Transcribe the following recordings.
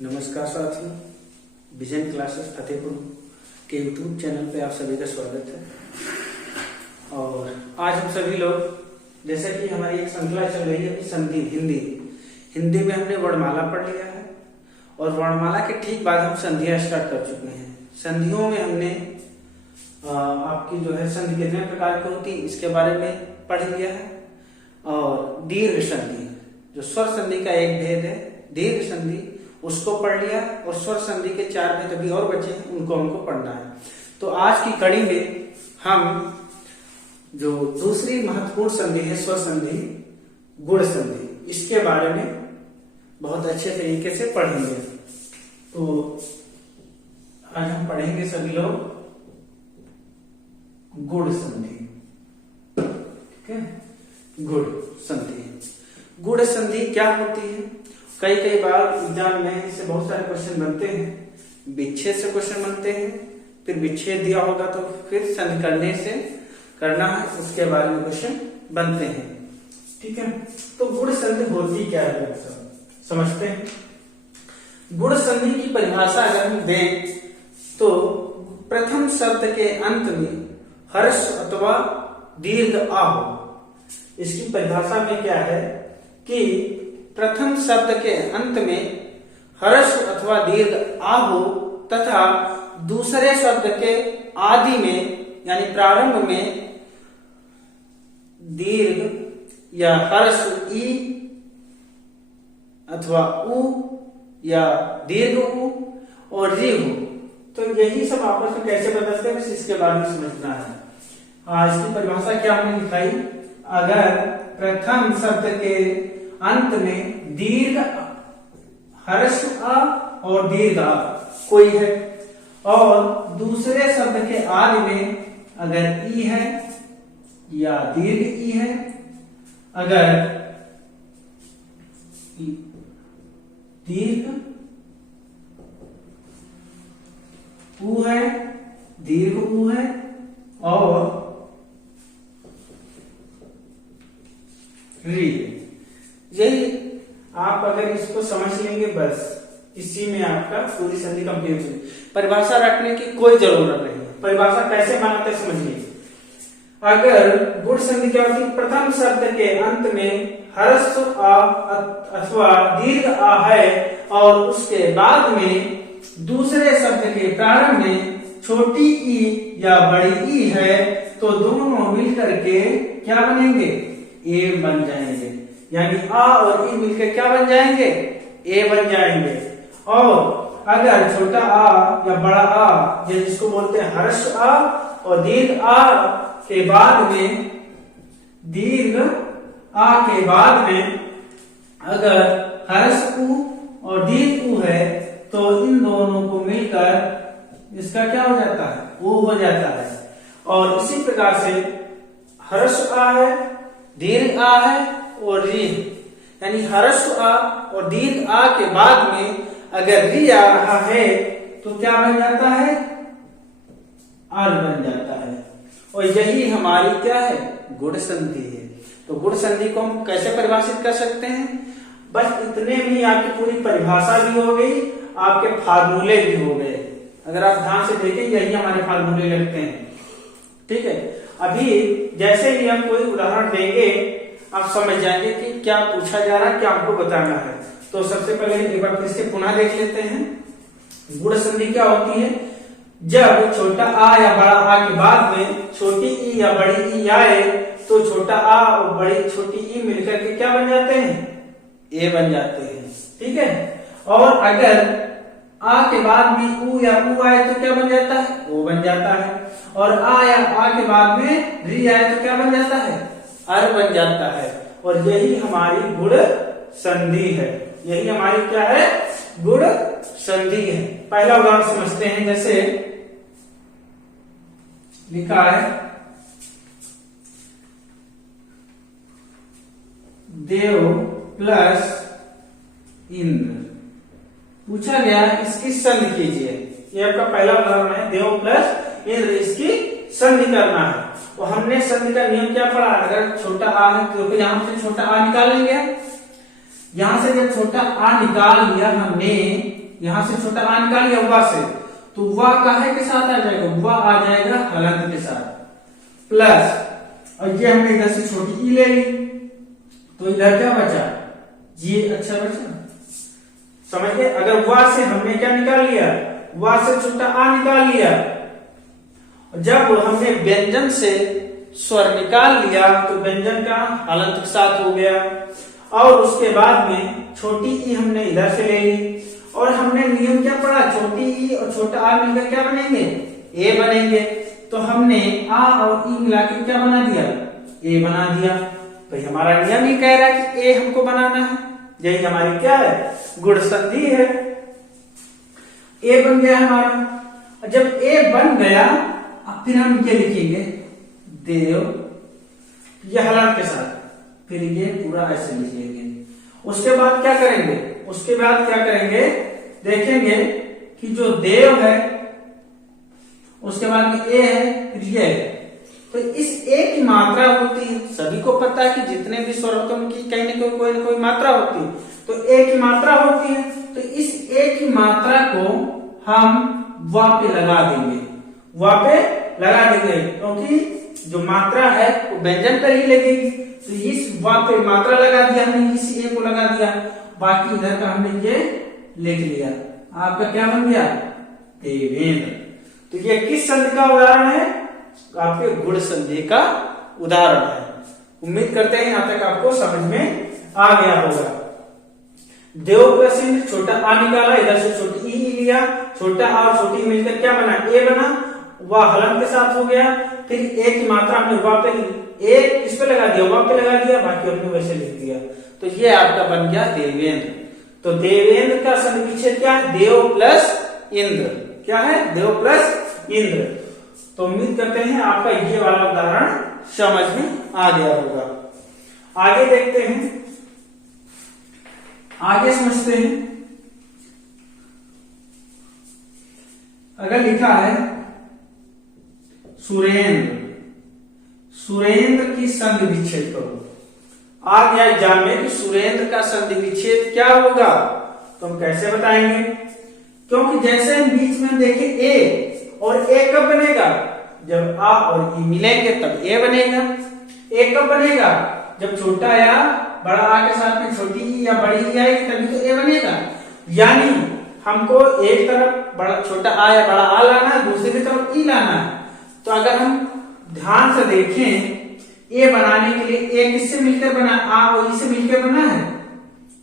नमस्कार साथियों, vision classes Fatehpur के यूट्यूब चैनल पे आप सभी का स्वागत है। और आज हम सभी लोग, जैसा कि हमारी एक श्रृंखला चल रही है संधि हिंदी में हमने वर्णमाला पढ़ लिया है और वर्णमाला के ठीक बाद हम संधियां स्टार्ट कर चुके हैं। संधियों में हमने आपकी जो है संधि कितने प्रकार की होती है इसके बारे में पढ़ लिया है। और दीर्घ संधि, जो स्वर संधि का एक भेद है, दीर्घ संधि उसको पढ़ लिया और स्वर संधि के 4 भेद अभी और बचे हैं, उनको हमको पढ़ना है। तो आज की कड़ी में हम जो दूसरी महत्वपूर्ण संधि है स्वर संधि, गुण संधि, इसके बारे में बहुत अच्छे तरीके से पढ़ेंगे। तो आज हम पढ़ेंगे सभी लोग गुण संधि। ठीक है, गुण संधि। गुण संधि क्या होती है? कई बार एग्जाम में इससे बहुत सारे क्वेश्चन बनते हैं। विच्छेद से क्वेश्चन बनते हैं, फिर विच्छेद दिया होगा तो फिर संधि करने से करना है, उसके बारे में क्वेश्चन बनते हैं। ठीक है, तो गुण संधि होती क्या है समझते हैं। गुण संधि की परिभाषा अगर हम दें तो प्रथम शब्द के अंत में हर्ष अथवा दीर्घ आ हो। इसकी परिभाषा में क्या है कि प्रथम शब्द के अंत में हर्ष अथवा दीर्घ आ हो तथा दूसरे शब्द के आदि में यानी प्रारंभ में दीर्घ या हर्ष ई अथवा उ या दीर्घ उ और री हो। तो यही सब आपस में कैसे बदलते हैं इसके बारे में समझना है। इसकी परिभाषा क्या हमने दिखाई, अगर प्रथम शब्द के अंत में दीर्घ हर्ष आ और दीर्घ आ कोई है और दूसरे शब्द के आदि में अगर ई है या दीर्घ ई है, अगर दीर्घ उ है, दीर्घ उ है और री। यही आप अगर इसको समझ लेंगे बस इसी में आपका पूरी संधि कंप्लीट हुई। परिभाषा रखने की कोई जरूरत नहीं है। परिभाषा कैसे बनाते समझिए। अगर गुण संधि क्या होती है, प्रथम शब्द के अंत में हर्ष आ अथवा दीर्घ आ है और उसके बाद में दूसरे शब्द के प्रारंभ में छोटी ई या बड़ी ई है, तो दोनों मिलकर के क्या बनेंगे, ए बन जाएंगे। यानी आ और ई मिलकर क्या बन जाएंगे, ए बन जाएंगे। और अगर छोटा आ या बड़ा आ, जिसको बोलते हैं हर्ष आ और दीर्घ आ के बाद में दीर्घ आ के बाद में अगर हर्ष उ और दीर्घ उ है, तो इन दोनों को मिलकर इसका क्या हो जाता है, ओ हो जाता है। और इसी प्रकार से हर्ष आ है, दीर्घ आ है और री, यानी हर्ष आ और दीर्घ आ के बाद में अगर री आ रहा है तो क्या बन जाता है, आर बन जाता है। और यही हमारी क्या है, गुण संधि है। तो गुण संधि को हम कैसे परिभाषित कर सकते हैं, बस इतने में आपकी पूरी परिभाषा भी हो गई, आपके फार्मूले भी हो गए। अगर आप ध्यान से देखें यही हमारे फार्मूले लगते हैं। ठीक है, अभी जैसे ही हम कोई उदाहरण देंगे आप समझ जाएंगे कि क्या पूछा जा रहा है, क्या हमको बताना है। तो सबसे पहले एक बार फिर से पुनः देख लेते हैं। गुण संधि क्या होती है, जब छोटा आ या बड़ा आ के बाद में छोटी ई या बड़ी ई आए, तो छोटा आ और बड़ी छोटी ई मिलकर के क्या बन जाते हैं, ए बन जाते हैं। ठीक है, और अगर आ के बाद में उ या उ आए तो क्या बन जाता है, ओ बन जाता है। और आ या आ के बाद में री आए तो क्या बन जाता है, अर बन जाता है। और यही हमारी गुण संधि है। यही हमारी क्या है, गुण संधि है। पहला उदाहरण समझते हैं। जैसे लिखा है देव प्लस इंद्र, पूछा गया इसकी संधि कीजिए। ये आपका पहला उदाहरण है, देव प्लस इंद्र, इसकी संधि करना है। तो हमने संधि का नियम क्या पढ़ा, अगर छोटा आ है तो यहां से छोटा आ निकाल लेंगे। यहां से जब छोटा आ निकाल लिया हमने यहां से छोटा आ निकाल लिया वा से, तो वा काहे के साथ आ जाएगा, वा आ जाएगा हलंत के साथ, प्लस और ये हमने इधर से छोटी ई ले ली, तो इधर क्या बचा, ये अच्छा बचा। समझ गए? अगर वा से हमने क्या निकाल लिया, वा से छोटा आ निकाल लिया, जब हमने व्यंजन से स्वर निकाल लिया तो व्यंजन का हलंत के साथ हो गया, और उसके बाद में छोटी ई हमने इधर से ले ली, और हमने नियम क्या पढ़ा, छोटी ई और छोटा आ मिलकर क्या बनेंगे, ए बनेंगे। तो हमने आ और ई मिला के क्या बना दिया, ए बना दिया। भाई हमारा नियम ही कह रहा है कि ए हमको बनाना है, यही हमारी क्या है, गुण संधि है। ए बन गया हमारा। जब ए बन गया, अब फिर हम क्या लिखेंगे, देव, ये हलंत के साथ, फिर ये पूरा ऐसे लिखेंगे। उसके बाद क्या करेंगे, उसके बाद क्या करेंगे, देखेंगे कि जो देव है, उसके बाद में ए है, फिर ये है। तो इस ए की मात्रा होती है, सभी को पता है कि जितने भी स्वर होते हैं उनकी कहीं ना कोई मात्रा होती है, तो ए की मात्रा होती है। तो इस ए की मात्रा को हम वा पे लगा देंगे, वा पे लगा देंगे, क्योंकि जो मात्रा है वो व्यंजन पर ही लगेगी। तो इस वा पे मात्रा लगा दिया हमने, इस ए को लगा दिया, बाकी इधर का हमने ये लिख लिया। आपका क्या बन गया, देवेंद्र। तो ये किस संधि का उदाहरण है, आपके गुण संधि का उदाहरण है। उम्मीद करते हैं यहां तक आपको समझ में आ गया होगा। देव प्लस इंद्र, छोटा आ निकाला, इधर से छोटी ई लिया, छोटा आ और छोटी मिलकर क्या बना, ए बना, वह हलंत के साथ हो गया। फिर ए की मात्रा हमने वा पे, ए किस पे लगा दिया, वा पे लगा दिया, बाकी हमने वैसे लिख दिया। तो ये आपका बन गया देवेंद्र। तो देवेंद्र का संधि विच्छेद क्या है, देव प्लस इंद्र। क्या है, देव प्लस इंद्र। तो उम्मीद करते हैं आपका ये वाला उदाहरण समझ में आ गया होगा। आगे देखते हैं, आगे समझते हैं। अगर लिखा है सुरेंद्र, सुरेंद्र की संधि विच्छेद करो। आ गया एग्जाम में कि सुरेंद्र का संधि विच्छेद क्या होगा, तो हम कैसे बताएंगे, क्योंकि जैसे हम बीच में देखें ए, और ए कब बनेगा, जब आ और ई मिलेंगे तब ए बनेगा। ए कब बनेगा, जब छोटा या बड़ा आ के साथ में छोटी ई या बड़ी ई आएगी तभी तो ए बनेगा। यानी हमको एक तरफ बड़ा छोटा आ या बड़ा आ लाना है, दूसरी तरफ ई लाना है। तो अगर हम ध्यान से देखें, ए बनाने के लिए ए किससे मिलकर बना, आ और ई से मिलकर बना है,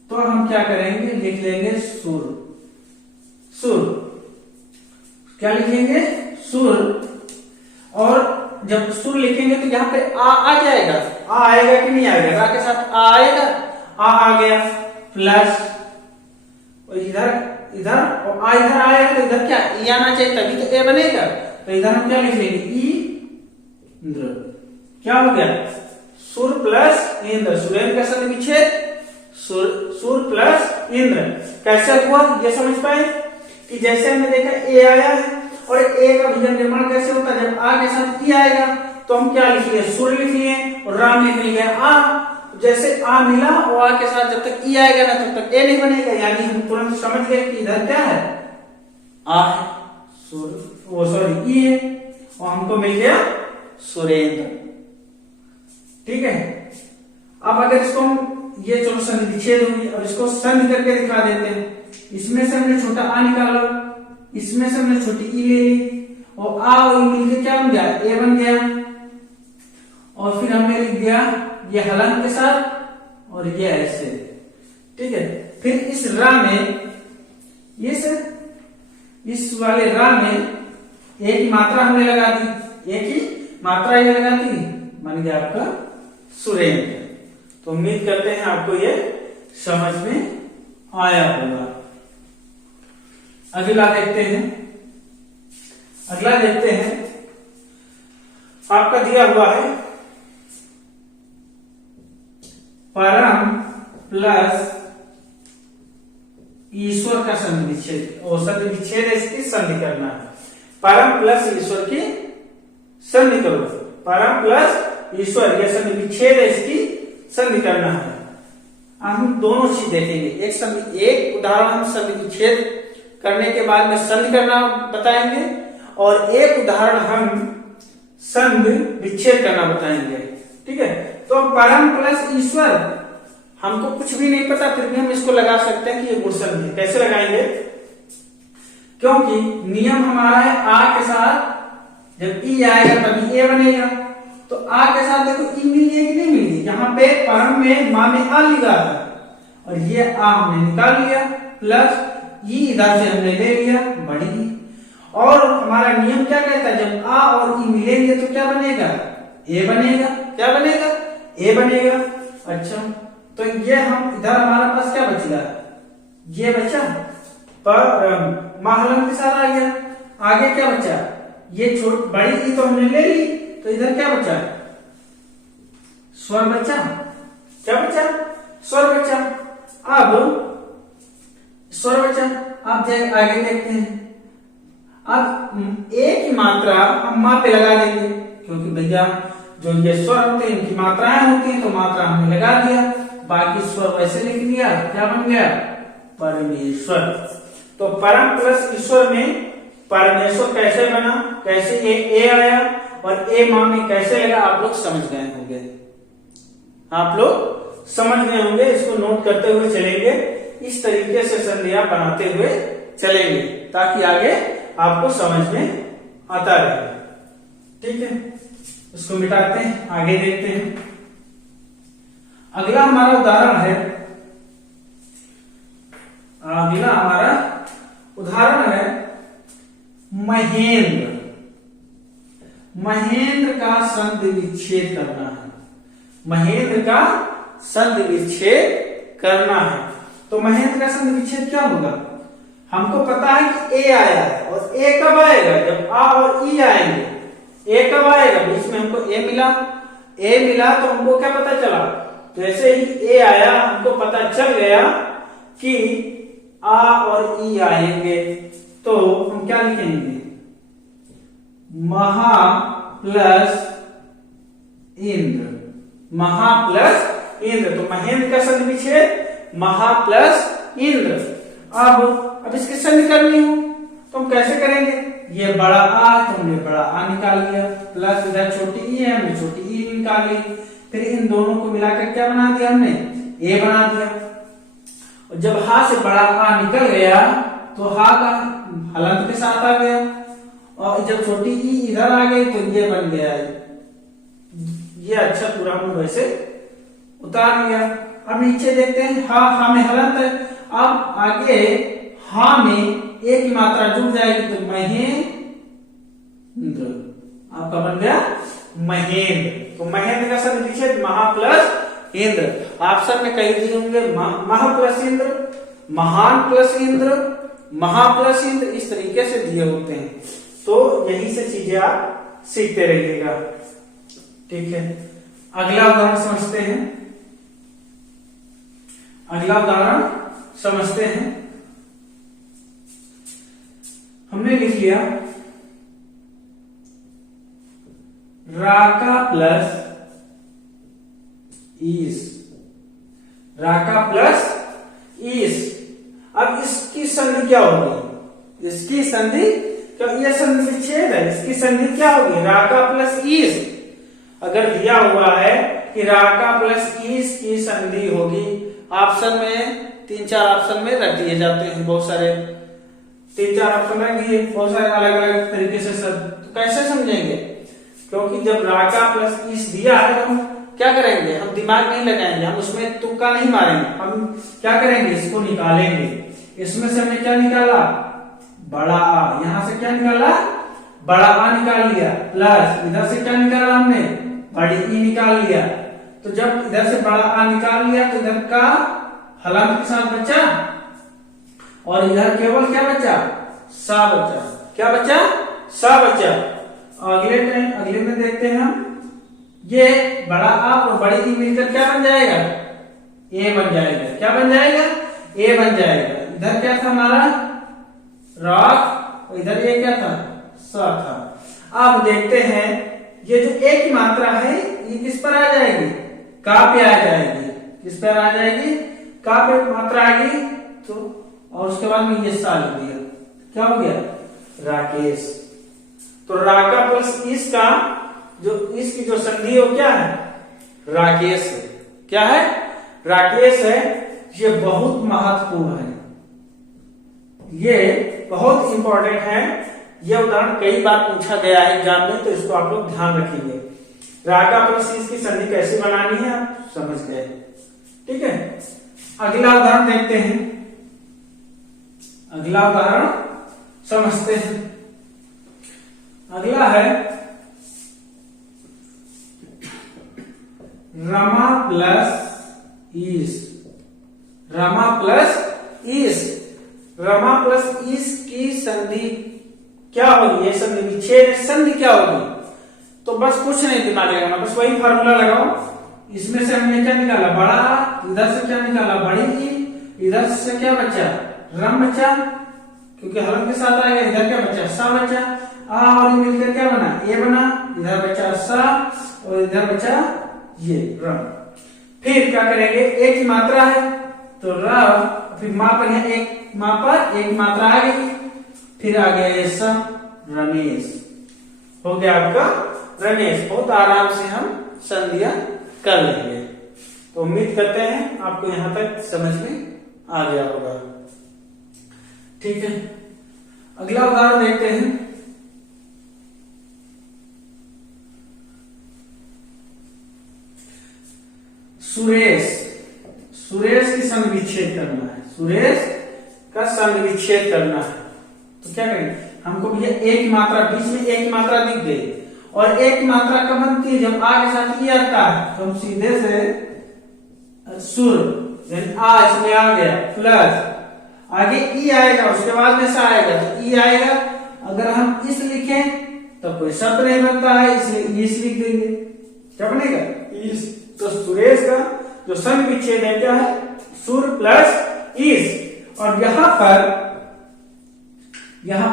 तो हम क्या करेंगे, लिख लेंगे सुर। सुर क्या लिखेंगे, सुर। और जब सुर लिखेंगे तो यहाँ पे आ जाएगा, आ आएगा कि नहीं आएगा, रा के साथ आ आएगा, आ गया, प्लस और इधर और आ इधर आएगा, तो इधर क्या ई आना चाहिए तभी तो ए बनेगा। तो इधर हम क्या लिख लेंगे, ई इंद्र। क्या हो गया, सुर प्लस इंद्र, सुरेंद्र का संधि विच्छेद सुर प्लस इंद्र। कैसे हुआ ये समझ पाए कि जैसे हमने देखा ए आया है, और ए का विभजन निर्माण कैसे होता है, जब आ के साथ ई आएगा तो हम क्या लिख लिए, सुर लिख लिए, और राम लिख लिए आ। जैसे आ मिला और आ के साथ जब तक ई आएगा ना तब तक ए नहीं बनेगा, यानी हम तुरंत समझ गए कि इधर क्या है, आ है, सुर, वो सॉरी ई है, और हमको मिल गया सुरेंद्र। ठीक है। अब अगर इसको हम ये चलो संधि विच्छेद होगी, अब इसको संधि करके दिखा देते हैं। इसमें से हमने छोटा आ निकाला, इसमें से हमने छोटी ई ले ली, और आ और ई मिलकर क्या बन गया, ए बन गया। और फिर हमने लिख दिया ये हलंत के साथ और ये ऐसे। ठीक है। फिर इस रा में इस वाले रा में ए की मात्रा हमने लगा दी, ए की मात्रा ये लगा दी, बन गया आपका सुरेंद्र। तो उम्मीद करते हैं आपको ये समझ में आया होगा। अगला देखते हैं, आपका दिया हुआ है परम प्लस ईश्वर का संधि विच्छेद, और संधि विच्छेद इसकी संधि करना है। परम प्लस ईश्वर की संधि करो, परम प्लस ईश्वर, यह संधि विच्छेद है, इसकी संधि करना है। हम दोनों चीज देखेंगे, एक उदाहरण हम संधि विच्छेद करने के बाद में संधि करना बताएंगे और एक उदाहरण हम संधि विच्छेद करना बताएंगे। ठीक है, तो परम प्लस ईश्वर, हमको कुछ भी नहीं पता फिर भी हम इसको लगा सकते हैं कि ये गुण संधि। कैसे लगाएंगे? क्योंकि नियम हमारा है आ के साथ जब ई आएगा तभी ए बनेगा, तो आ के साथ देखो ई मिली है कि नहीं मिली, यहाँ पे परम में माँ में आ लिखा है और ये आ हमने निकाल लिया, प्लस ई इधर से हमने ले लिया बड़ी ई। और हमारा नियम क्या कहता है, जब आ और ई मिलेंगे तो क्या बनेगा? ए बनेगा। क्या बनेगा? ए बनेगा। अच्छा, तो ये हम इधर हमारा पास क्या बचेगा? ये बचा पर महलन के साथ आ गया। आगे क्या बचा? ये छोट बड़ी ई तो हमने ले ली, तो इधर क्या बचा? स्वर बचा। क्या बचा? स्वर बचा। अब स्वर बचा, आप आगे देखते हैं। अब ए की मात्रा हम माँ पे लगा देंगे, क्योंकि भैया जो ये स्वर होते हैं इनकी मात्राएं होती हैं, तो मात्रा हमने लगा दिया, बाकी स्वर वैसे लिख दिया। क्या बन गया? परमेश्वर। तो परम प्लस ईश्वर में परमेश्वर कैसे बना, कैसे ये ए आया और ए माँ में कैसे लगा, आप लोग समझ गए होंगे। आप लोग समझ गए होंगे, इसको नोट करते हुए चलेंगे, इस तरीके से संधियां बनाते हुए चलेंगे ताकि आगे आपको समझ में आता रहे। ठीक है, इसको मिटाते हैं, आगे देखते हैं। अगला हमारा उदाहरण है, अगला हमारा उदाहरण है महेंद्र। महेंद्र का संधि विच्छेद करना है। महेंद्र का संधि विच्छेद करना है। तो महेंद्र का संधि विच्छेद क्या होगा? हमको पता है कि ए आया है, और ए कब आएगा? जब आ और ई आएंगे। ए कब आएगा? बीच में हमको ए मिला। ए मिला तो हमको क्या पता चला? जैसे ही ए आया हमको पता चल गया कि आ और ई आएंगे, तो हम क्या लिखेंगे? महा प्लस इंद्र। महा प्लस इंद्र, तो महेंद्र का संधि विच्छेद महा प्लस इंद्र। अब इसकी संधि करनी हो तो हम कैसे करेंगे? ये बड़ा आ तो हमने बड़ा आ निकाल लिया, प्लस इधर छोटी ई है हमने छोटी ई निकाली, फिर इन दोनों को मिलाकर क्या बना दिया हमने? ए बना दिया। और जब हा से बड़ा आ निकल गया तो हा का हलंत के साथ आ गया, और जब छोटी ई इधर आ गई तो ये बन गया। ये अच्छा पूरा हम वैसे उतार लिया। अब नीचे देखते हैं, हा में हलंत है। अब आगे हा में ए की मात्रा जुड़ जाएगी तो महेंद्र, आपका बन गया महेंद्र। तो महेंद्र का संधि विच्छेद महा प्लस इंद्र। ऑप्शन में कई दिए होंगे महा प्लस इंद्र, महान प्लस इंद्र, महा प्लस इंद्र, इस तरीके से दिए होते हैं। तो यही से चीजें आप सीखते रहिएगा। ठीक है, अगला उदाहरण समझते हैं। अगला उदाहरण समझते हैं। हमने लिख लिया राका प्लस ईस। राका प्लस ईस। अब इसकी संधि क्या होगी? इसकी संधि, तो ये संधि विच्छेद है, इसकी संधि क्या होगी? राका प्लस ईस। अगर दिया हुआ है कि राका प्लस ईस की संधि होगी, ऑप्शन में 3-4 ऑप्शन में रख दिए जाते हैं, बहुत सारे 3-4 ऑप्शन रख दिए, बहुत सारे अलग अलग तरीके से सब। तो कैसे समझेंगे? क्योंकि जब राका प्लस ईस दिया है तो हम क्या करेंगे? हम दिमाग नहीं लगाएंगे, हम उसमें तुक्का नहीं मारेंगे, हम क्या करेंगे? इसको निकालेंगे। इसमें से हमने क्या निकाला? बड़ा आ। यहां से क्या निकाला? बड़ा आ निकाल लिया, प्लस इधर से क्या निकाला हमने? बड़ी ई निकाल लिया। तो जब इधर से बड़ा आ निकाल लिया तो इधर का हलंत के साथ बचा, और इधर केवल क्या बचा? सा बचा। क्या बचा? सा बचा। अगले में देखते हैं हम, ये बड़ा आ और बड़ी ई मिलकर क्या बन जाएगा? ए बन जाएगा। क्या बन जाएगा? ए बन जाएगा। इधर क्या था हमारा? राख, और इधर ये क्या था? सा था। अब देखते हैं, ये जो ए की मात्रा है ये किस पर आ जाएगी? का पे आ जाएगी। किस पर आ जाएगी? का पे मात्रा आएगी। तो और उसके बाद में ये सा लिख दिया। क्या हो गया? राकेश। तो राका प्लस इस का जो इसकी जो संधि है वो क्या है? राकेश है। क्या है? राकेश है। ये बहुत महत्वपूर्ण है, ये बहुत इंपॉर्टेंट है। यह उदाहरण कई बार पूछा गया है एग्जाम में, तो इसको आप लोग ध्यान रखेंगे। राका प्लस इस की संधि कैसे बनानी है आप समझ गए, ठीक है। अगला उदाहरण देखते हैं, अगला उदाहरण समझते हैं। अगला है रमा प्लस ईस। रमा प्लस ईस, रमा प्लस ईस की संधि क्या होगी? ये संधि विच्छेद संधि क्या होगी? तो बस कुछ नहीं दिमाग लगाना, बस वही फार्मूला लगाओ। इसमें से हमने क्या निकाला? बड़ा। इधर से क्या निकाला? बड़ी ई। इधर से क्या बचा? रम बचा, क्योंकि हलन के साथ आएगा। इधर क्या बचा? सा बचा। आ और मिलकर क्या बना? ए बना। इधर बचा सा और इधर बचा ये रम। फिर क्या करेंगे? एक ही मात्रा है तो र, फिर माँ पर यहाँ एक माँ पर एक मात्रा आ गई, फिर आ गया ये स, रमेश। हो गया आपका रमेश। बहुत आराम से हम संधियां कर लेंगे। तो उम्मीद करते हैं आपको यहां तक समझ में आ गया होगा, ठीक है। अगला उदाहरण देखते हैं। सुरेश। सुरेश की संधि विच्छेद करना है। सुरेश का संधि विच्छेद करना है तो क्या करेंगे? हमको भैया एक मात्रा, बीच में एक मात्रा दिख गई और एक मात्रा कब बनती है? जब आ के साथ ई आता है तो हम सीधे से सुर यानी आ इसमें आ गया प्लस आगे ई आएगा, उसके बाद में सा आएगा तो ई आएगा। अगर हम इस लिखें तो कोई शब्द नहीं बनता है, इसलिए इस लिख देंगे। क्या बनेगा? इस। तो सुरेश का जो संधि विच्छेद है क्या है? सुर प्लस इस। और यहां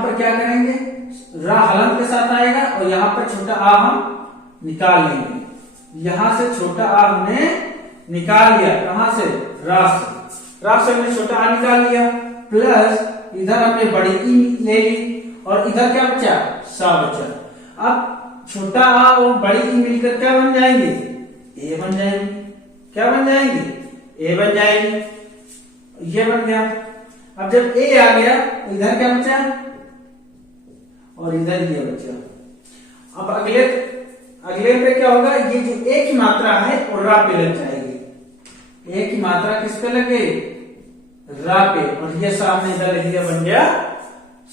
पर क्या करेंगे? रा हलन के साथ आएगा और यहां पर छोटा आ हम निकाल लेंगे। यहां से छोटा आ हमने निकाल लिया, कहां से? रा से। रा से हमने छोटा आ निकाल लिया, प्लस इधर हमने बड़ी ई ले ली और इधर क्या बचा? सा बचा। अब छोटा आ और बड़ी ई मिलकर क्या बन जाएंगे? ए बन जाएंगे। क्या बन जाएंगे? ए बन जाएंगे। ये बन गया। अब जब ए आ गया तो इधर क्या बचा? और इधर ये बचा। अब अगले पे क्या होगा? ये जो एक ही मात्रा है वो रा पे लग जाएगी। एक ही मात्रा किस पे लगे? रा पे। और ये सामने इधर लिख दिया, बन गया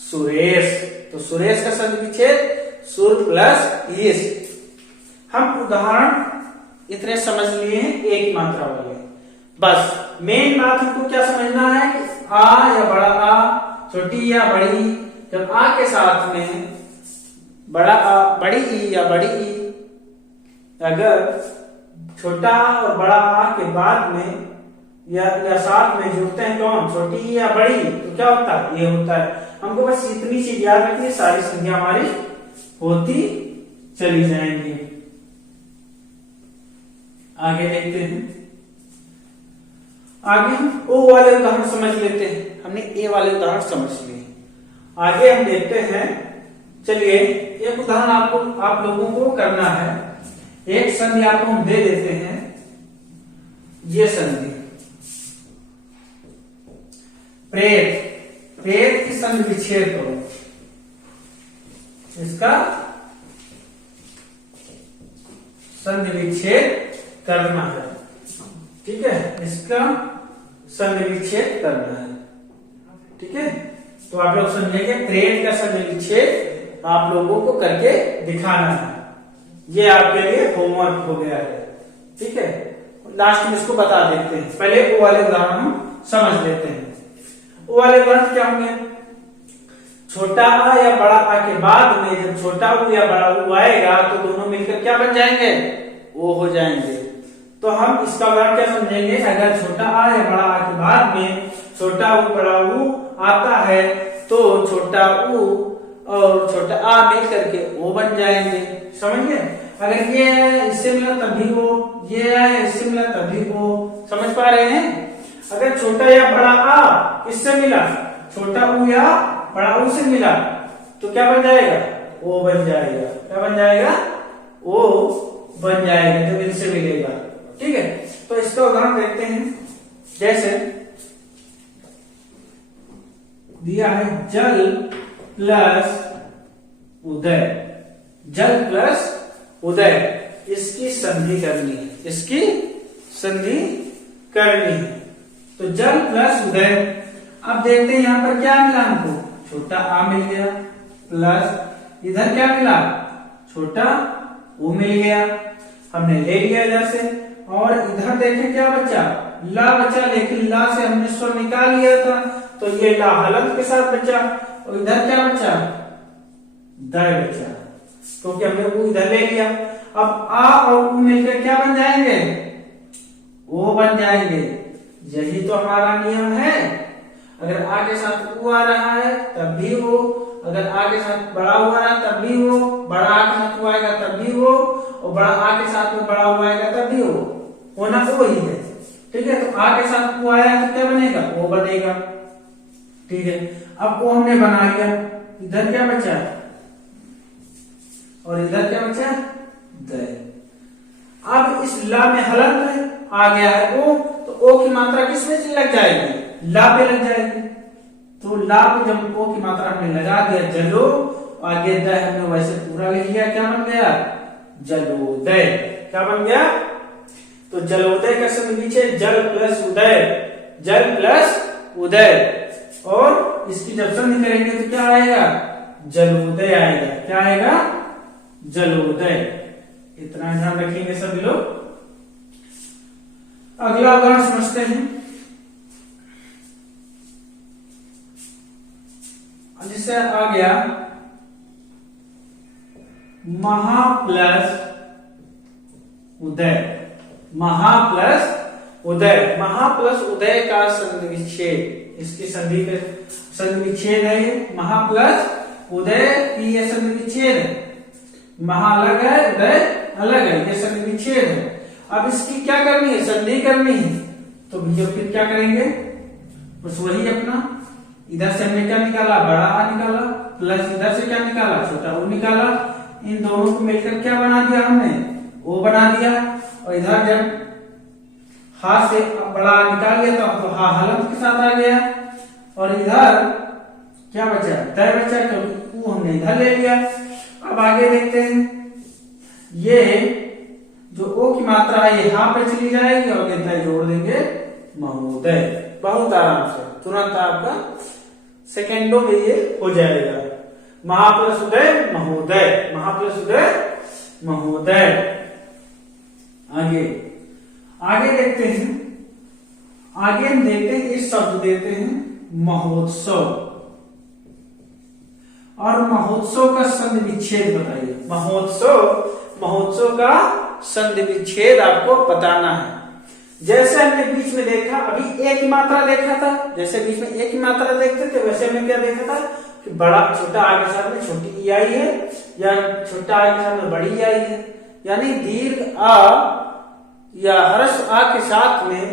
सुरेश। तो सुरेश का संधि विच्छेद सुर प्लस ईस। हम उदाहरण इतने समझ लिए हैं एक मात्रा वाले। बस मेन बात हमको क्या समझना है कि आ या बड़ा आ, छोटी या बड़ी, जब आ के साथ में बड़ा आ, बड़ी ई या बड़ी ई, अगर छोटा आ और बड़ा आ के बाद में या साथ में जुड़ते हैं कौन? छोटी ई या बड़ी, तो क्या होता है? ये होता है। हमको बस इतनी चीज याद रखनी है, सारी संख्या हमारी होती चली जाएंगी। आगे देखते हैं। आगे हम ओ वाले उदाहरण समझ लेते हैं। हमने ए वाले उदाहरण समझ लिए, आगे हम देखते हैं। चलिए एक उदाहरण आप लोगों को करना है। एक संधि आपको हम दे देते हैं, ये संधि प्रेत। प्रेत की संधि विच्छेद करो। इसका संधि विच्छेद करना है, ठीक है। इसका संधि विच्छेद करना है, ठीक है। तो आप लोग समझेंगे प्रेत का संधि विच्छेद आप लोगों को करके दिखाना है। ये आपके लिए होमवर्क हो गया है, ठीक है। लास्ट में इसको बता देते हैं। पहले वो वाले उदाहरण हम समझ लेते हैं। वो वाले उदाहरण क्या होंगे? छोटा आ या बड़ा आ के बाद में जब छोटा ऊ या बड़ा ऊ आएगा तो दोनों मिलकर क्या बन जाएंगे? ओ हो जाएंगे। तो हम इसका उदाहरण क्या समझेंगे? अगर छोटा आ या बड़ा आ के बाद में छोटा ऊ बड़ा ऊ आता है तो छोटा ऊ और छोटा आ मिल करके ओ बन जाएंगे। समझ गए? अगर ये इससे मिला तभी वो, ये है इससे मिला तभी वो। समझ पा रहे हैं? अगर छोटा या बड़ा आ किससे मिला? छोटा ऊ या बड़ा ऊ से मिला तो क्या बन जाएगा, ओ बन जाएगा। क्या बन जाएगा, ओ बन जाएगा जब इनसे मिलेगा। ठीक है, तो इसका उदाहरण देखते हैं। जैसे दिया है जल प्लस उदय, जल प्लस उदय, इसकी संधि करनी है, इसकी संधि करनी है। तो जल प्लस उदय, अब देखते हैं यहां पर क्या मिला हमको, छोटा आ मिल गया, प्लस इधर क्या मिला, छोटा ओ मिल गया, हमने ले लिया इधर से। और इधर देखें क्या बचा, ला बचा, लेकिन ला से हमने स्वर निकाल लिया था, तो ये ला हलंत के साथ बचा। और इधर क्या बचा, दय बचा, क्योंकि हमने वो इधर ले लिया। अब आ और उ मिलकर क्या बन जाएंगे, ओ बन जाएंगे। यही तो हमारा नियम है, अगर आ के साथ उ आ रहा है तब भी वो, अगर आ के साथ बड़ा हुआ रहा तब भी वो, बड़ा आ के साथ हुआ आएगा तब भी वो, और बड़ा आ के साथ में बड़ा हुआ आएगा तब भी वो, होना तो वही है। ठीक है, तो आ के साथ वो आया तो क्या बनेगा, वो बनेगा। ठीक है, अब वो हमने बना लिया, इधर क्या बचा और इधर क्या बचा, दय। अब इस ला में हलंत आ गया है ओ, तो ओ की मात्रा किसमें लग जाएगी, ला पे लग जाएगी। तो ला पे जब ओ की मात्रा हमने लगा दिया जलो, आगे दय हमने वैसे पूरा लिख लिया, क्या बन गया, जलोदय। क्या बन गया, तो जलोदय का संधि नीचे जल प्लस उदय, जल प्लस उदय। और इसकी जब संधि करेंगे तो क्या आएगा, जलोदय आएगा। क्या आएगा, जलोदय। इतना ध्यान रखेंगे सभी लोग। अगला उदाहरण समझते हैं। जिससे आ गया महा प्लस उदय, महा प्लस उदय, महा प्लस उदय का संधि विच्छेद, इसकी संधि का संधि विच्छेद है ये, महा प्लस उदय की ये संधि विच्छेद है। महा अलग है, उदय अलग है, ये संधि विच्छेद है। अब इसकी क्या करनी है, संधि करनी है, तो भैया फिर क्या करेंगे, बस वही अपना, इधर से हमने क्या निकाला, बड़ा आ निकाला, प्लस इधर से क्या निकाला, छोटा ओ निकाला। इन दोनों को मिलकर क्या बना दिया हमने, ओ बना दिया। और इधर जब हा से बड़ा निकाल लिया तो हा हलंत के साथ आ गया। और इधर क्या बचा, दय बचा, क्योंकि ऊ हमने इधर ले लिया। अब आगे देखते हैं, ये जो ओ की मात्रा है ये हा पे चली जाएगी और दय जोड़ देंगे महोदय। बहुत आराम से, तुरंत आपका सेकेंडों में ये हो जाएगा। महा प्लस उदय महोदय, महा प्लस उदय महोदय। आगे आगे देखते हैं, आगे हम देखते हैं इस शब्द देते हैं महोत्सव, और महोत्सव का संधि विच्छेद बताइए। महोत्सव, महोत्सव का संधि विच्छेद आपको बताना है। जैसे हमने बीच में देखा, अभी एक ही मात्रा देखा था, जैसे बीच में एक ही मात्रा देखते थे, वैसे हमने क्या देखा था कि बड़ा छोटा आ के साथ में छोटी ई आई है, या छोटा आ के साथ में बड़ी ई आई है। यानी दीर्घ आ या हर्ष आ के साथ में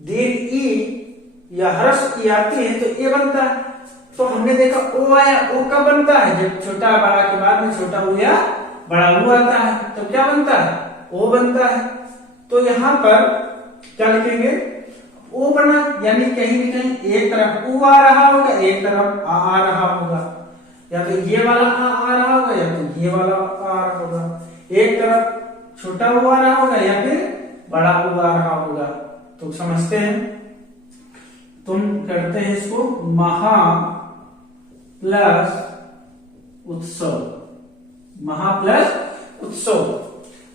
दीर्घ ई या हर्ष ई आती है तो ए बनता है। तो हमने देखा ओ आया, ओ कब बनता है, जब छोटा बड़ा के बाद में छोटा हो या बड़ा हुआ आता है, तो क्या बनता है, ओ बनता है। तो यहां पर क्या लिखेंगे, ओ बना, यानी कहीं भी कहीं एक तरफ ऊ आ रहा होगा, एक तरफ आ रहा होगा, या तो ये वाला आ रहा होगा या तो ये वाला आ रहा होगा। एक तरफ छोटा ऊ आ रहा होगा या फिर बड़ा ऊ आ रहा होगा। तो समझते हैं, तुम करते हैं इसको महा प्लस उत्सव, महा प्लस उत्सव।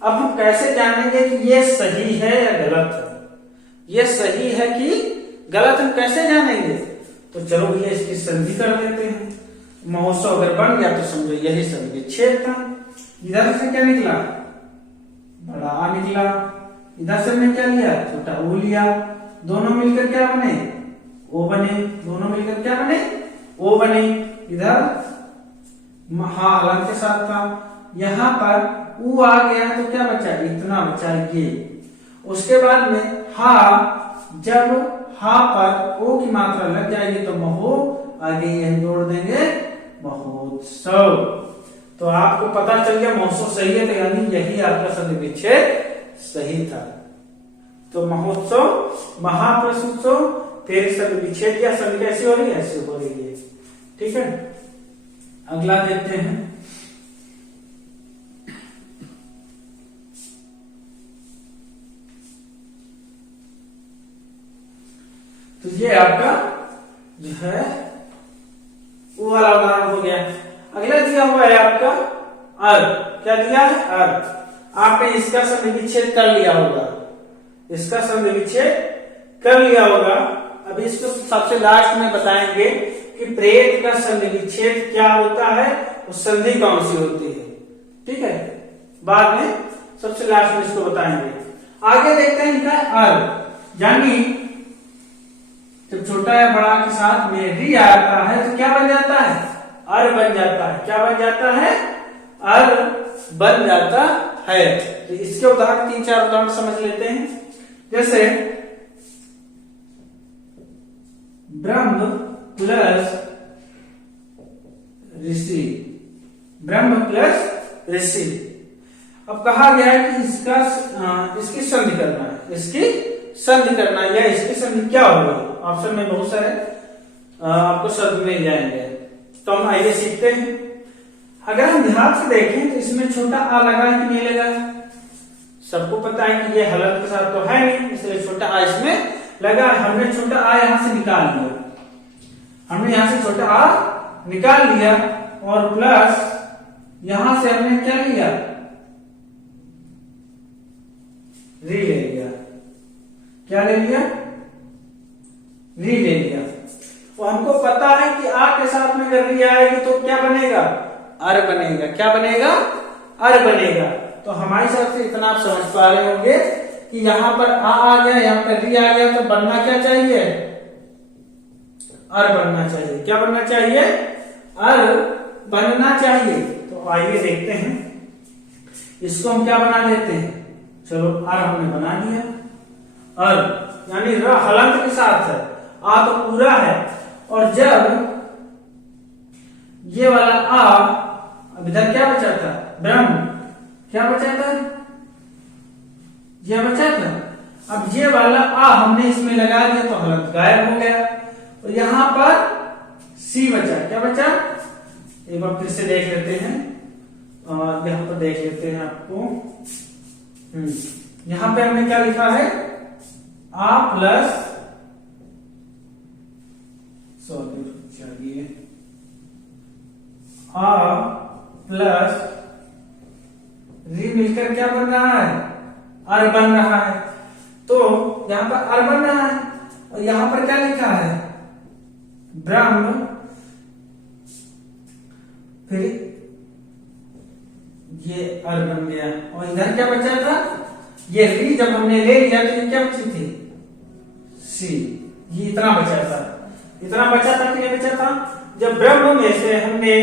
अब हम कैसे जानेंगे कि ये सही है या गलत है, ये सही है कि गलत, हम कैसे जानेंगे। तो चलो ये इसकी संधि कर देते हैं। महोत्सव अगर बन गया तो समझो यही संधि विच्छेद था। इधर से क्या निकला, बड़ा आ निकला, इधर से हमने क्या लिया, छोटा ओ लिया, दोनों मिलकर क्या बने, ओ बने, दोनों मिलकर क्या बने, ओ बने। इधर महा हलंत के साथ था, यहां पर ऊ आ गया तो क्या बचा, इतना बचा ये। उसके बाद में हा, जब हा पर ओ की मात्रा लग जाएगी तो महो आगे यह जोड़ देंगे महोत्सव। तो आपको पता चल गया महोत्सव सही है, तो यानी यही आपका संधि विच्छेद सही था। तो महोत्सव, महाप्रश्न उत्सव, फिर संधि विच्छेद या संधि कैसी हो रही है, ऐसे हो रही है। ठीक है, अगला देखते हैं। तो ये आपका जो है वो वाला उदाहरण हो गया। अगला दिया हुआ है आपका अर्, क्या दिया है, अर्। आपने इसका संधि विच्छेद कर लिया होगा, इसका संधि विच्छेद कर लिया होगा। अभी इसको सबसे लास्ट में बताएंगे कि प्रेत का संधि विच्छेद क्या होता है, उस संधि कौन सी होती है। ठीक है, बाद में सबसे लास्ट में इसको बताएंगे। आगे देखते हैं इनका अर्, यानी जब छोटा या बड़ा के साथ में री आता है तो क्या बन जाता है, अर् बन जाता है। क्या बन जाता है, अर् बन जाता है। तो इसके उदाहरण 3-4 उदाहरण समझ लेते हैं। जैसे ब्रह्म प्लस ऋषि, ब्रह्म प्लस ऋषि। अब कहा गया है कि इसकी संधि करना है, इसकी संधि करना है, या इसकी संधि क्या होगी। ऑप्शन में बहुत सारे आपको शब्द मिल जाएंगे। तो हम आइए सीखते हैं। अगर हम ध्यान से देखें तो इसमें छोटा आ लगा है कि नहीं लगा, सबको पता है कि ये हलंत के साथ तो है नहीं, इसलिए छोटा आ इसमें लगा। हमने छोटा आ यहां से निकाल लिया, हमने यहां से छोटा आ निकाल लिया, और प्लस यहां से हमने क्या लिया, री ले लिया। क्या ले लिया, री ले लिया। तो हमको पता है कि आ के साथ में अगर री आएगी तो क्या बनेगा, अर् बनेगा। क्या बनेगा, अर् बनेगा। तो हमारे हिसाब से इतना आप समझ पा रहे होंगे कि यहाँ पर आ गया, यहाँ पर री आ गया, तो बनना क्या चाहिए, अर् बनना चाहिए। क्या बनना चाहिए, अर् बनना चाहिए। तो आइए देखते हैं इसको हम क्या बना देते हैं। चलो, अर् हमने बना दिया। अर् यानी र हलंत के साथ है, आ तो पूरा है, और जब ये वाला आ, अब इधर क्या बचा था, ब्रह्म, क्या बचा था, ये बचा था। अब ये वाला आ हमने इसमें लगा दिया तो हलंत गायब हो गया, तो यहां पर सी बचा। क्या बचा, एक बार फिर से देख लेते हैं, और यहां पर देख लेते हैं आपको। यहां पे हमने क्या लिखा है, आ प्लस, सॉरी चलिए, आ प्लस री मिलकर क्या बन रहा है, अर् बन रहा है। तो यहां पर अर् बन रहा है, और यहां पर क्या लिखा है, ब्रह्म, फिर ये अर् बन गया, और इधर क्या बचा था, ये री जब हमने ले लिया तो ये क्या बची थी, सी। ये इतना बचा था, इतना बचा था कि नहीं बचा था। जब ब्रह्म में से हमने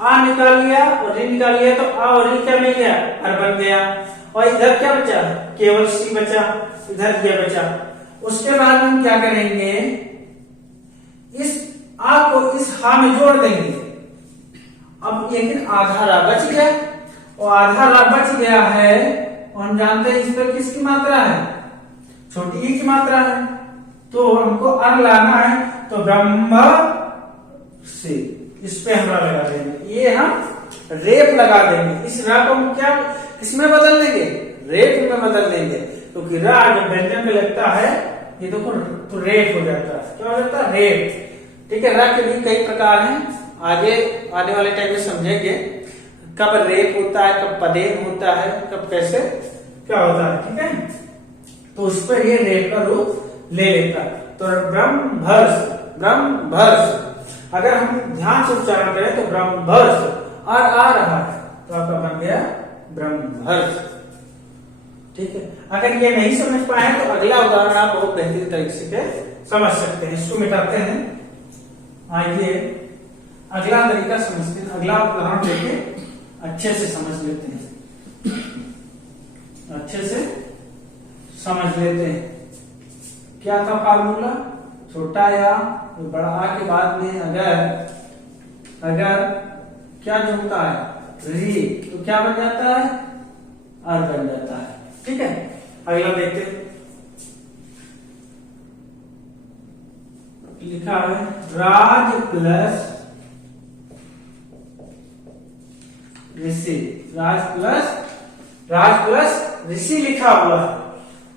आ निकाल लिया और री निकाल लिया, तो आ और री क्या मिल गया, अर् बन गया, और इधर क्या बचा, केवल सी बचा, इधर ये बचा। उसके बाद हम क्या करेंगे, इस आ को इस हा में जोड़ देंगे। अब लेकिन आधा रा बच गया, और आधा रा बच गया है, और हम जानते हैं इस पर किसकी मात्रा है, छोटी ई की मात्रा है। तो हमको अर् लाना है, तो ब्रह्म से इस पे हमरा लगा देंगे, ये हम रेप लगा देंगे। इस रा को हम क्या इसमें बदल देंगे, रेप में बदल देंगे, क्योंकि रा जब व्यंजन में लगता है ये देखो तो रेप हो जाता है। क्या हो जाता है, रेप। ठीक है, रा के भी कई प्रकार हैं, आगे आने वाले टाइम में समझेंगे कब रेप होता है, कब पदेन होता है, कब कैसे क्या होता है। ठीक है, तो उस पर ये रेप का रूप ले लेता है। तो ब्रह्मभर्ष, ब्रह्मभर्ष अगर हम ध्यान से उच्चारण करें तो ब्रह्मभर्ष और आ रहा है, तो आपका बन गया ब्रह्मभर्ष। ठीक है, अगर ये नहीं समझ पाए तो अगला उदाहरण आप बहुत बेहतरीन तरीके से समझ सकते हैं। इसको मिटाते हैं, आइए अगला तरीका समझते हैं, अगला उदाहरण लेके अच्छे से समझ लेते हैं, अच्छे से समझ लेते हैं। क्या था फार्मूला, छोटा या बड़ा आ के बाद में अगर क्या जो होता है री, तो क्या बन जाता है, आर बन जाता है। ठीक है, अगला देखते हैं। लिखा है राज प्लस ऋषि, राज प्लस ऋषि लिखा हुआ है।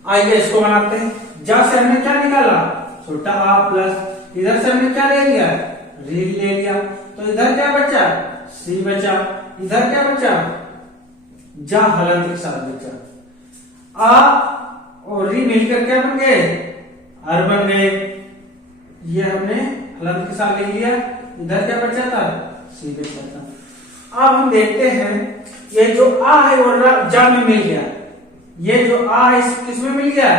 आइए इसको बनाते हैं। जा से हमने क्या निकाला, छोटा आ प्लस, इधर से हमने क्या ले लिया, री ले लिया, तो इधर क्या बचा, सी बचा, इधर क्या बचा, जा हलंत के साथ बचा। आ और री मिलकर क्या बन गए, आर बन गए। ये हमने हलंत के साथ ले लिया, इधर क्या बचा था, सी बचा था। अब हम देखते हैं ये जो आ है वो जा में मिल गया, ये जो आ है किसमें मिल गया,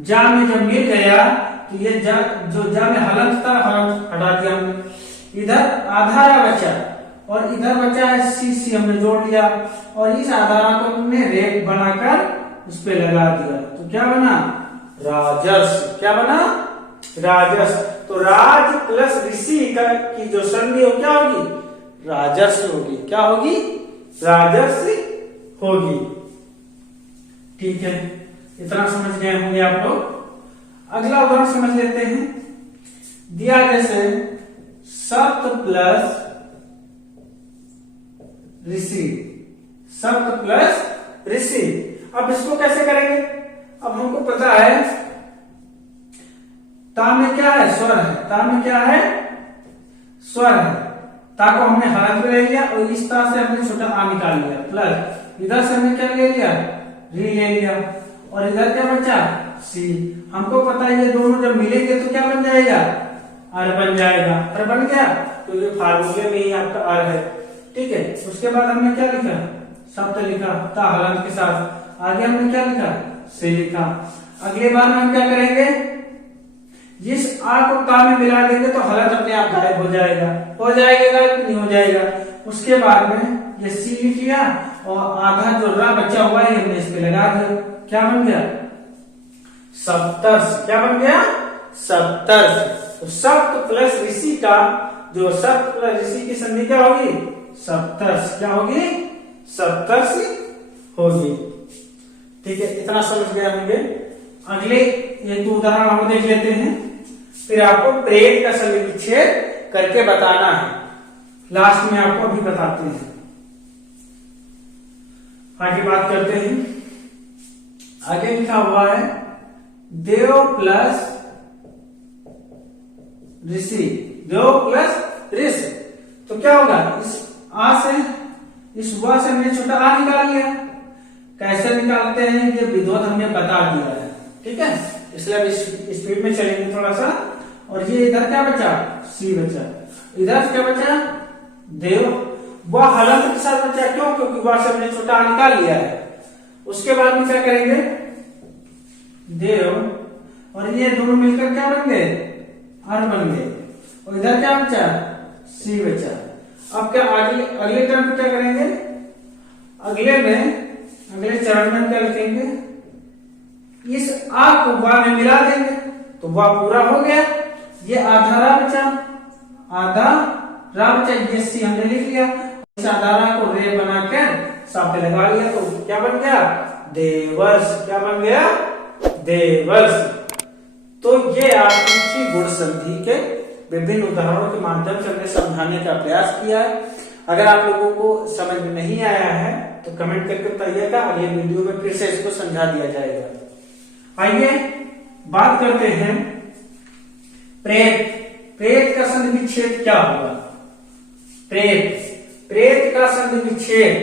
जा में जब मिल गया तो ये जा जो जा में हलंत था, हलंत हटा दिया हमने। इधर आधारा बचा और इधर बचा है सी हमने जोड़ लिया, और इस आधारा को हमने रेख बनाकर उस पे लगा दिया, तो क्या बना, राजस। क्या बना, राजस। तो राज प्लस ऋषि की जो संधि हो क्या होगी, राजस्व होगी। क्या होगी, राजस्व होगी। ठीक है, इतना समझ गए होंगे आप लोग। अगला उदाहरण समझ लेते हैं। दिया जैसे सप्त प्लस ऋषि, सप्त प्लस ऋषि। अब इसको कैसे करेंगे, अब हमको पता है ता में क्या है, स्वर है, ता में क्या है, स्वर है। ता को हमने हलंत में ले लिया और इस ता से हमने छोटा आ निकाल लिया, प्लस इधर से हमने क्या ले लिया, री ले लिया, और इधर क्या बचा, सी। हमको पता है ये दोनों जब मिलेंगे तो क्या बन जाएगा, आर बन जाएगा। आर बन गया तो ये फार्मूले में ही आपका आर है। ठीक है, उसके बाद हमने क्या लिखा, सप्त लिखा, ता हलंत के साथ। आगे हमने क्या लिखा, सी लिखा। अगले बार में हम क्या करेंगे, जिस आ को ता में मिला देंगे तो हलंत अपने आप गायब हो जाएगा, नहीं हो जाएगा। उसके बाद में ये सी लिख लिया और आधा जो रा बचा हुआ है हमने इस पे लगा दिया, क्या बन गया, सप्तर्ष। क्या बन गया, सप्तर्ष। तो सप्त प्लस ऋषि का जो सप्त प्लस ऋषि की संधि क्या होगी, सप्तर्ष। क्या होगी, सप्तर्ष होगी। ठीक है, इतना समझ गए होंगे। अगले एक दो उदाहरण हम देख लेते हैं, फिर आपको प्रेत का संधि विच्छेद करके बताना है। लास्ट में आपको अभी बताते हैं, आगे बात करते हैं। आगे लिखा हुआ है देव प्लस ऋषि, देव प्लस ऋषि। तो क्या होगा, इस आ से इस वा से हमने छोटा आ निकाल लिया। कैसे निकालते हैं ये विधिवत हमने बता दिया है। ठीक है, इसलिए अब स्पीड में चलेंगे थोड़ा सा। और ये इधर क्या बचा, सी बचा, इधर क्या बचा, देव। वह हलंत के साथ बचा, क्यों, क्योंकि वह से हमने छोटा आ निकाल लिया है। उसके बाद में क्या करेंगे, देव और ये दोनों मिलकर क्या बन गए, आर बन गए, और इधर क्या बचा, सी बचा। अब क्या अगले टर्म पे क्या करेंगे, अगले चरण में क्या लिखेंगे, इस आ को वा में मिला देंगे तो वह पूरा हो गया। ये आधा रा बचा, आधा रा बचा, ये सी हमने लिख लिया। इस आधा रा को रे बनाकर साथ पे लगा लिया, तो क्या बन गया, देवर्ष। क्या बन गया, देवर्ष। तो ये आपकी गुण संधि के विभिन्न उदाहरणों के माध्यम से हमने समझाने का प्रयास किया है। अगर आप लोगों को समझ में नहीं आया है तो कमेंट करके बताइएगा, अगले वीडियो में फिर से इसको समझा दिया जाएगा। आइए बात करते हैं प्रेत का संधि विच्छेद क्या होगा। प्रेत का संधि विच्छेद,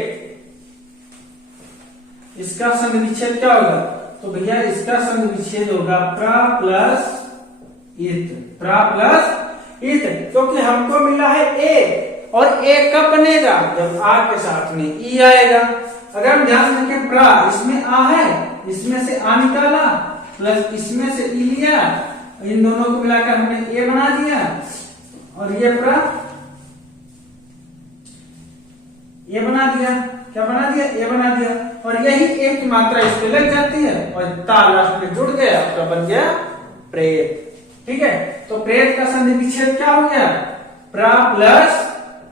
इसका संधि विच्छेद क्या होगा, तो भैया इसका संधि विच्छेद होगा प्रा प्लस इत, क्योंकि हमको मिला है ए, और ए कब बनेगा, जब आ के साथ में ई आएगा। अगर हम ध्यान से देखें, प्रा इसमें आ है, इसमें से आ निकाला, प्लस इसमें से ई लिया, इन दोनों को मिलाकर हमने ए बना दिया, और ये प्रा ये बना दिया। क्या बना दिया, ए बना दिया, और यही एक मात्रा इस पे लग जाती है और ता लास्ट में जुड़ गया, आपका बन गया प्रेत। ठीक है, तो प्रेत का संधि विच्छेद क्या हो गया, प्रा प्लस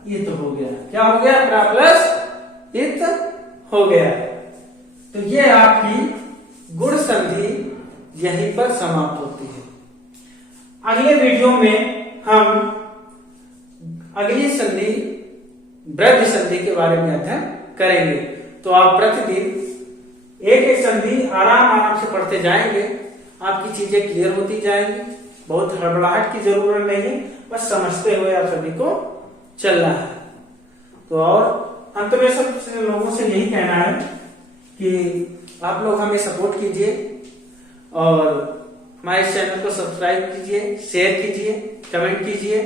इत हो गया। क्या हो गया, प्रा प्लस इत हो गया। तो ये आपकी गुण संधि यहीं पर समाप्त होती है। अगले वीडियो में हम अगली संधि वृद्धि संधि के बारे में अध्ययन करेंगे। तो आप प्रतिदिन एक एक संधि आराम आराम से पढ़ते जाएंगे, आपकी चीजें क्लियर होती जाएंगी। बहुत हड़बड़ाहट की जरूरत नहीं है, बस समझते हुए आप सभी को चलना है। तो और अंत में सब लोगों से यही कहना है कि आप लोग हमें सपोर्ट कीजिए और हमारे चैनल को सब्सक्राइब कीजिए, शेयर कीजिए, कमेंट कीजिए,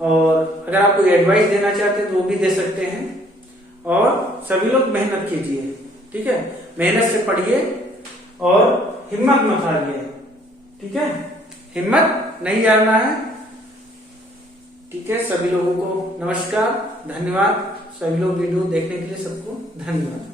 और अगर आप कोई एडवाइस देना चाहते हैं तो वो भी दे सकते हैं। और सभी लोग मेहनत कीजिए, ठीक है, मेहनत से पढ़िए और हिम्मत मत हारिए, ठीक है, हिम्मत नहीं हारना है। ठीक है, सभी लोगों को नमस्कार, धन्यवाद। सभी लोग वीडियो देखने के लिए सबको धन्यवाद।